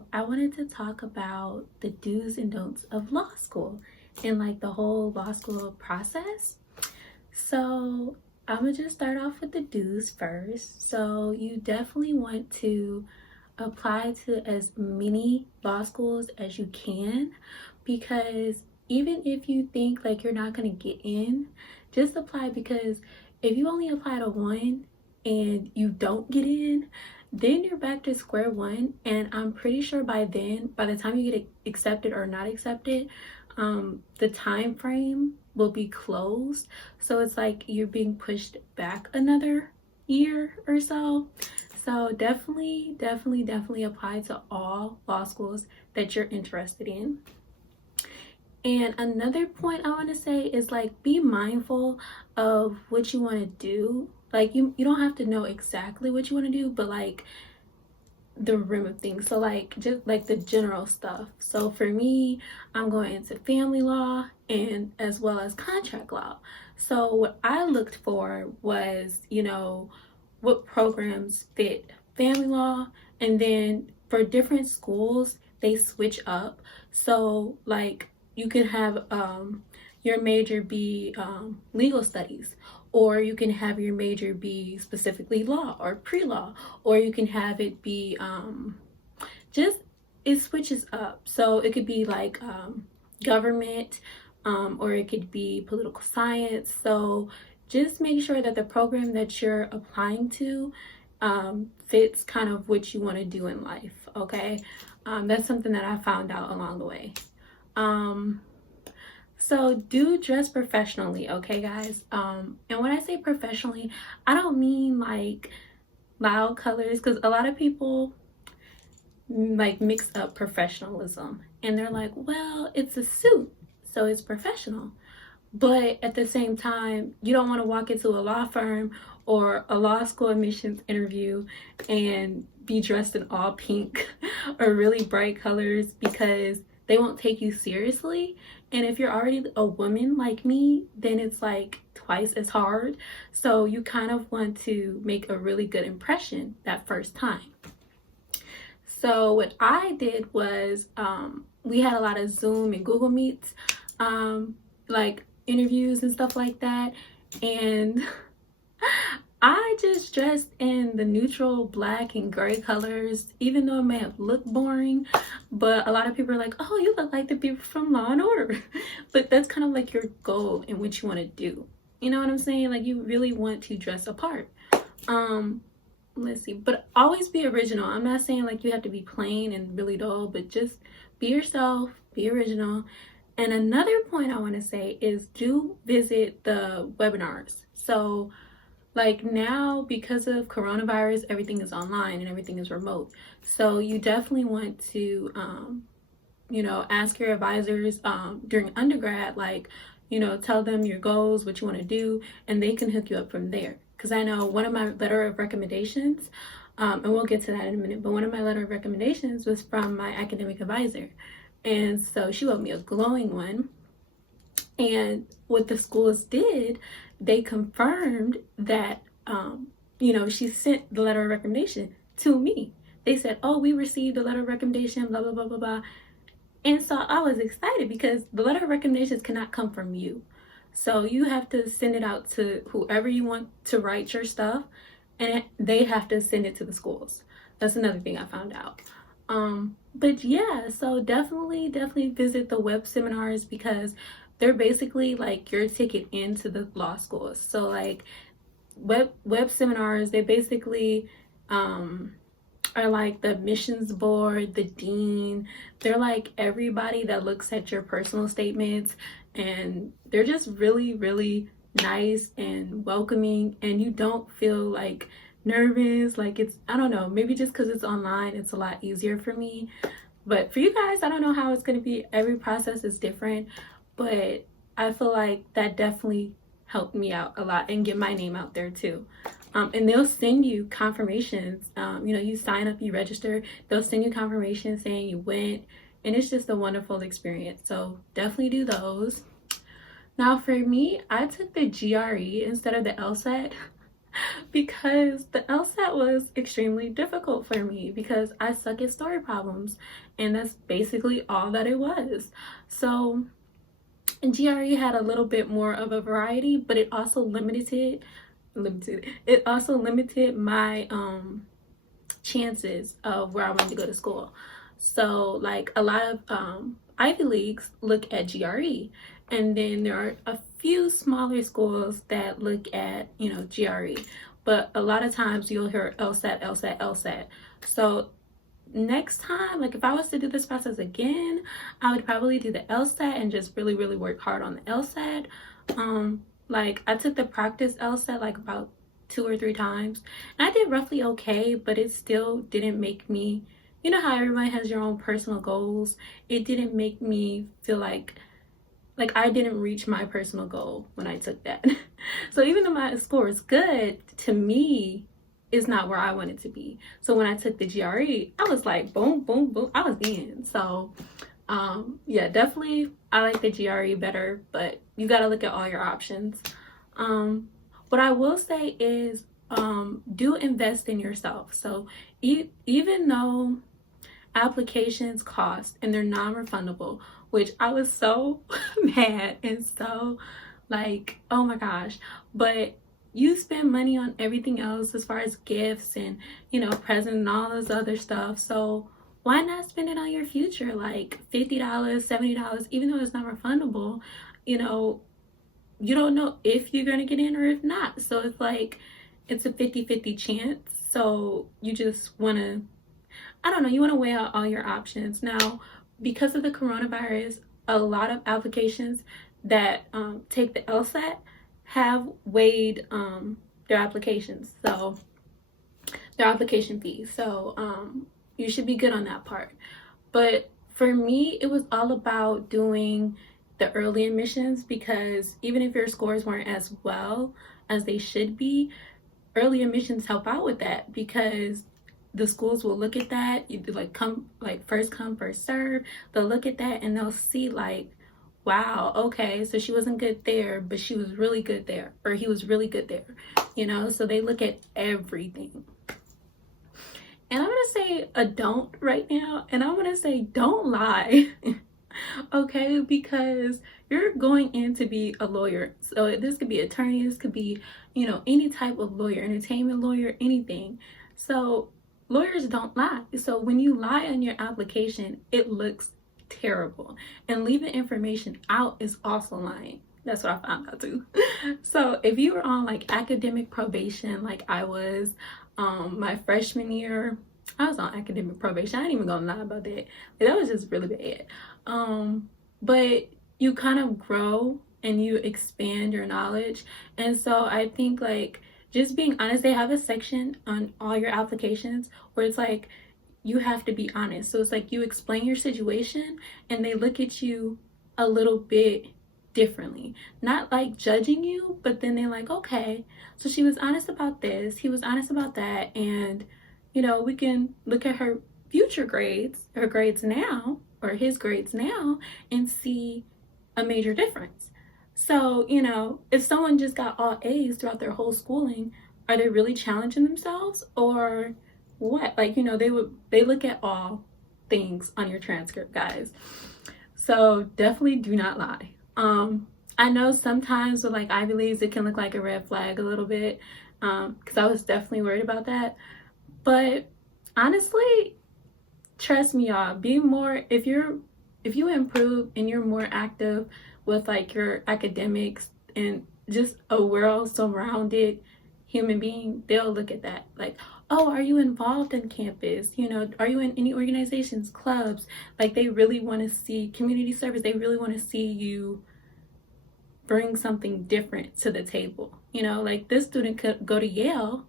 So I wanted to talk about the do's and don'ts of law school and like the whole law school process. So I'm gonna just start off with the do's first. So you definitely want to apply to as many law schools as you can, because even if you think like you're not going to get in, just apply, because if you only apply to one and you don't get in, then you're back to square one. And I'm pretty sure by then, by the time you get accepted or not accepted, the time frame will be closed. So it's like you're being pushed back another year or so. So definitely apply to all law schools that you're interested in. And another point I want to say is like be mindful of what you want to do. Like you don't have to know exactly what you want to do, but like the rim of things. So like just like the general stuff. So for me, I'm going into family law and as well as contract law. So what I looked for was, what programs fit family law, and then for different schools they switch up. So like you can have your major be legal studies, or you can have your major be specifically law or pre-law, or you can have it be just, it switches up. So it could be like government, or it could be political science. So just make sure that the program that you're applying to fits kind of what you want to do in life. Okay, that's something that I found out along the way. So do dress professionally, okay, guys? And when I say professionally, I don't mean like loud colors, because a lot of people like mix up professionalism and they're like, well, it's a suit, so it's professional. But at the same time, you don't want to walk into a law firm or a law school admissions interview and be dressed in all pink or really bright colors, because they won't take you seriously. And if you're already a woman like me, then it's like twice as hard. So you kind of want to make a really good impression that first time. So what I did was we had a lot of Zoom and Google Meets, like interviews and stuff like that. And I just dressed in the neutral black and gray colors, even though it may have looked boring. But a lot of people are like, oh, you look like the people from Law and Order. But that's kind of like your goal and what you want to do. You know what I'm saying? Like you really want to dress apart. Let's see, but always be original. I'm not saying like you have to be plain and really dull, but just be yourself, be original. And another point I want to say is do visit the webinars. So like now, because of coronavirus, everything is online and everything is remote. So you definitely want to ask your advisors during undergrad, like tell them your goals, what you want to do, and they can hook you up from there. Because I know one of my letter of recommendations, and we'll get to that in a minute, but one of my letter of recommendations was from my academic advisor. And so she wrote me a glowing one. And what the schools did, they confirmed that, she sent the letter of recommendation to me. They said, oh, we received a letter of recommendation, blah, blah, blah, blah, blah. And so I was excited, because the letter of recommendations cannot come from you. So you have to send it out to whoever you want to write your stuff, and they have to send it to the schools. That's another thing I found out. But yeah, so definitely visit the web seminars, because they're basically like your ticket into the law schools. So like web seminars, they basically are like the admissions board, the dean. They're like everybody that looks at your personal statements, and they're just really nice and welcoming, and you don't feel like nervous. Like it's, I don't know, maybe just because it's online, it's a lot easier for me. But for you guys, I don't know how it's going to be. Every process is different, but I feel like that definitely helped me out a lot and get my name out there too. And they'll send you confirmations. You sign up, you register, they'll send you confirmations saying you went, and it's just a wonderful experience. So definitely do those. Now for me, I took the GRE instead of the LSAT. because the LSAT was extremely difficult for me because I suck at story problems, and that's basically all that it was. So GRE had a little bit more of a variety, but it also limited my chances of where I wanted to go to school. So like a lot of Ivy Leagues look at GRE, and then there are a few smaller schools that look at, you know, GRE, but a lot of times you'll hear LSAT, LSAT, LSAT. So next time, like if I was to do this process again, I would probably do the LSAT and just really, really work hard on the LSAT. Like I took the practice LSAT like about 2 or 3 times, and I did roughly okay, but it still didn't make me, you know how everybody has your own personal goals. It didn't make me feel like I didn't reach my personal goal when I took that. So even though my score is good, to me, is not where I wanted to be. So when I took the GRE, I was like, boom, boom, boom, I was in. So yeah, definitely I like the GRE better, but you got to look at all your options. What I will say is do invest in yourself. So even though applications cost and they're non-refundable, which I was so mad and so like, oh my gosh, but you spend money on everything else as far as gifts and, you know, presents and all this other stuff. So why not spend it on your future? Like $50, $70, even though it's not refundable, you know, you don't know if you're going to get in or if not. So it's like, it's a 50-50 chance. So you just want to, I don't know, you want to weigh out all your options. Now, because of the coronavirus, a lot of applications that take the LSAT have weighed their applications, so their application fees. So you should be good on that part. But for me, it was all about doing the early admissions, because even if your scores weren't as well as they should be, early admissions help out with that, because the schools will look at that. You do like first come first serve. They'll look at that and they'll see like, wow, okay, so she wasn't good there, but she was really good there, or he was really good there, you know. So they look at everything. And I'm gonna say a don't right now, and I'm gonna say don't lie. Okay, because you're going in to be a lawyer. So this could be attorney, this could be, you know, any type of lawyer, entertainment lawyer, anything. So lawyers don't lie. So when you lie on your application, it looks terrible. And leaving information out is also lying. That's what I found out too. So if you were on like academic probation, like I was, my freshman year, I was on academic probation. I ain't even gonna lie about that. That was just really bad. But you kind of grow and you expand your knowledge. And so I think like just being honest, they have a section on all your applications where it's like you have to be honest. So it's like you explain your situation and they look at you a little bit differently, not like judging you, but then they're like, okay, so she was honest about this, he was honest about that, and you know, we can look at her future grades, her grades now, or his grades now, and see a major difference. So, you know, if someone just got all A's throughout their whole schooling, are they really challenging themselves or what? Like, you know, they look at all things on your transcript, guys. So definitely do not lie. I know sometimes with like Ivy Leagues, it can look like a red flag a little bit, because I was definitely worried about that. But honestly, trust me, y'all, be more, if you improve and you're more active with like your academics and just a well-surrounded human being, they'll look at that like, oh, are you involved in campus? You know, are you in any organizations, clubs? Like they really want to see community service. They really want to see you bring something different to the table. You know, like this student could go to Yale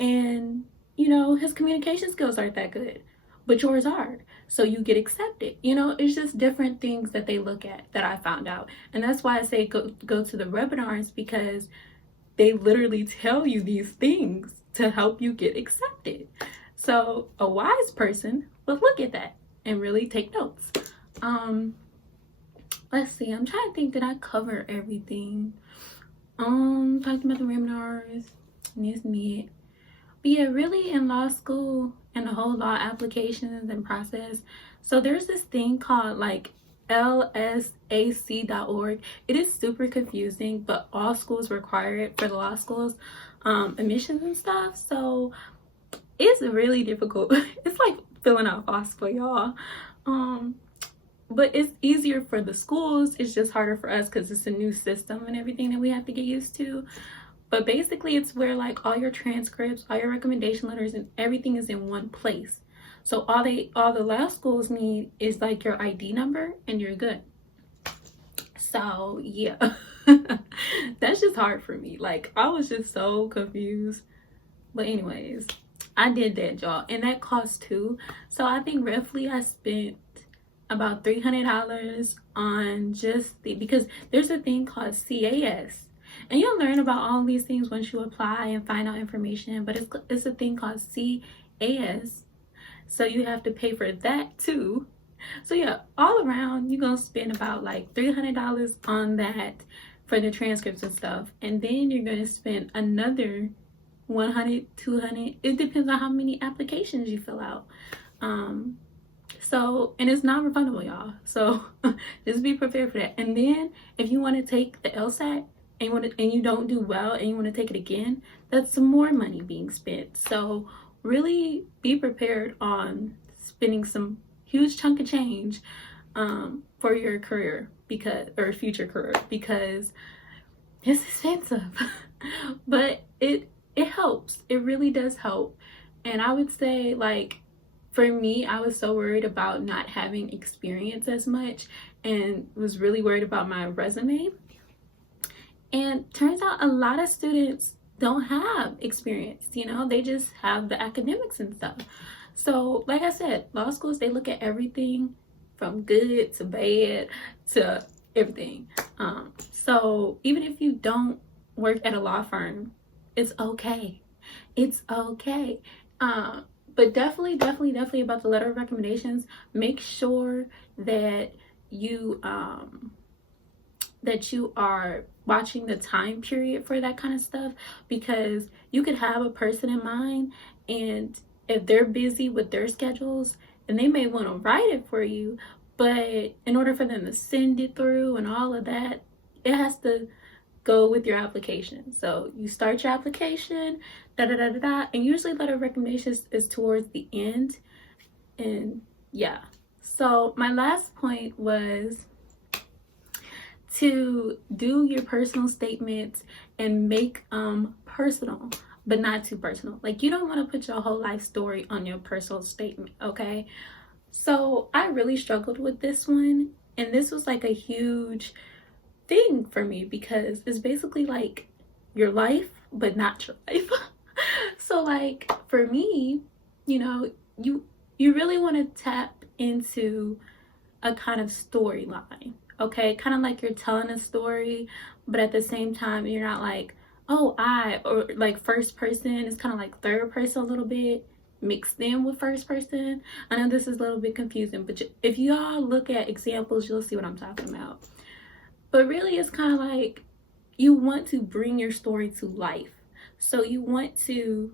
and, you know, his communication skills aren't that good, but yours are. So you get accepted. You know, it's just different things that they look at that I found out. And that's why I say go to the webinars, because they literally tell you these things to help you get accepted. So a wise person would look at that and really take notes. Let's see, I'm trying to think, did I cover everything? Talking about the webinars. News me. But yeah, really in law school and the whole law applications and process. So there's this thing called like lsac.org. It is super confusing, but all schools require it for the law schools, admissions and stuff. So it's really difficult. It's like filling out FOSFA, y'all. But it's easier for the schools. It's just harder for us because it's a new system and everything that we have to get used to. But basically it's where like all your transcripts, all your recommendation letters and everything is in one place. So all the law schools need is like your ID number and you're good. So yeah. That's just hard for me. Like I was just so confused. But anyways, I did that, y'all, and that cost too. So I think roughly I spent about $300 on just because there's a thing called CAS, and you'll learn about all these things once you apply and find out information. But it's a thing called CAS, so you have to pay for that too. So yeah, all around you're gonna spend about like $300 on that for the transcripts and stuff, and then you're gonna spend another 100, 200. It depends on how many applications you fill out. So, and it's not refundable, y'all. So just be prepared for that. And then if you want to take the LSAT and you don't do well and you want to take it again, that's some more money being spent. So really be prepared on spending some huge chunk of change for your career or future career, because it's expensive. But it helps. It really does help. And I would say, like, for me, I was so worried about not having experience as much and was really worried about my resume. And turns out a lot of students don't have experience, you know, they just have the academics and stuff. So like I said, law schools, they look at everything from good to bad to everything. So even if you don't work at a law firm, it's okay. It's okay. But definitely about the letter of recommendations, make sure that you are watching the time period for that kind of stuff, because you could have a person in mind, and if they're busy with their schedules, and they may want to write it for you, but in order for them to send it through and all of that, it has to go with your application. So you start your application, and usually letter of recommendations is towards the end. And yeah, so my last point was to do your personal statements and make personal, but not too personal. Like, you don't want to put your whole life story on your personal statement, okay? So I really struggled with this one, and this was like a huge thing for me because it's basically like your life but not your life. So like for me, you know, you really want to tap into a kind of storyline, okay? Kind of like you're telling a story, but at the same time you're not like, oh, or like first person. It's kind of like third person a little bit mixed in with first person. I know this is a little bit confusing, but if y'all look at examples, you'll see what I'm talking about. But really, it's kind of like you want to bring your story to life. So you want to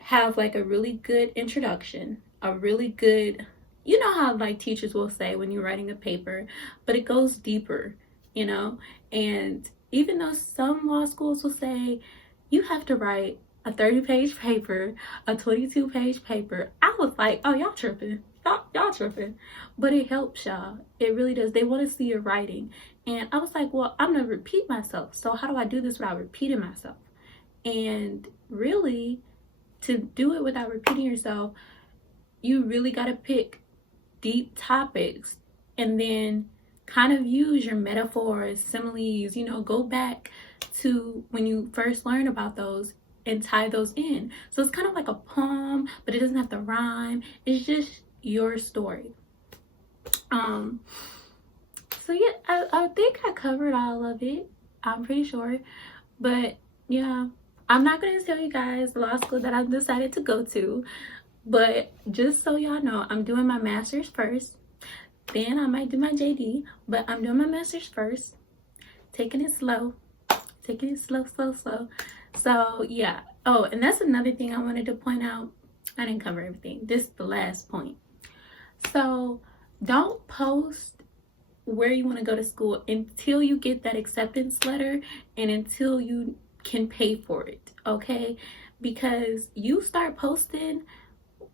have like a really good introduction, a really good, you know how like teachers will say when you're writing a paper, but it goes deeper, you know? And even though some law schools will say you have to write a 30-page paper, a 22-page paper, I was like, oh, y'all tripping. Y'all tripping. But it helps, y'all. It really does. They want to see your writing. And I was like, well, I'm going to repeat myself. So how do I do this without repeating myself? And really, to do it without repeating yourself, you really got to pick deep topics and then kind of use your metaphors, similes, you know, go back to when you first learned about those and tie those in. So it's kind of like a poem, but it doesn't have to rhyme. It's just your story. So yeah, I think I covered all of it, I'm pretty sure. But yeah, I'm not going to tell you guys the law school that I've decided to go to, but just so y'all know, I'm doing my master's first, then I might do my JD, but I'm doing my master's first, taking it slow, So yeah. Oh, and that's another thing I wanted to point out. I didn't cover everything. This is the last point. So don't post where you want to go to school until you get that acceptance letter and until you can pay for it, okay? Because you start posting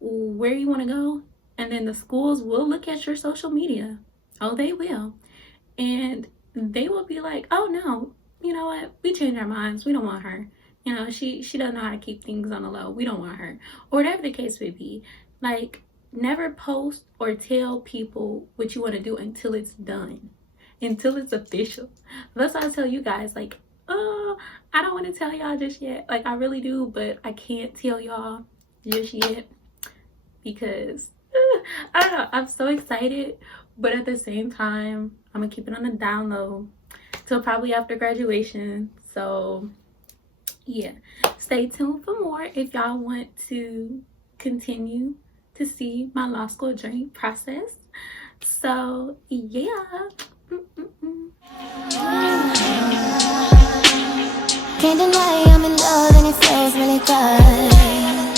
where you want to go, and then the schools will look at your social media. Oh, they will. And they will be like, oh no, you know what? We changed our minds. We don't want her. You know, she doesn't know how to keep things on the low. We don't want her. Or whatever the case may be. Like, never post or tell people what you want to do until it's done. Until it's official. That's why I tell you guys, like, oh, I don't want to tell y'all just yet. Like, I really do, but I can't tell y'all just yet because I don't know. I'm so excited, but at the same time, I'm gonna keep it on the down low till probably after graduation. So yeah, stay tuned for more if y'all want to continue to see my law school journey process. So yeah. Can't deny I'm in love and it feels really good.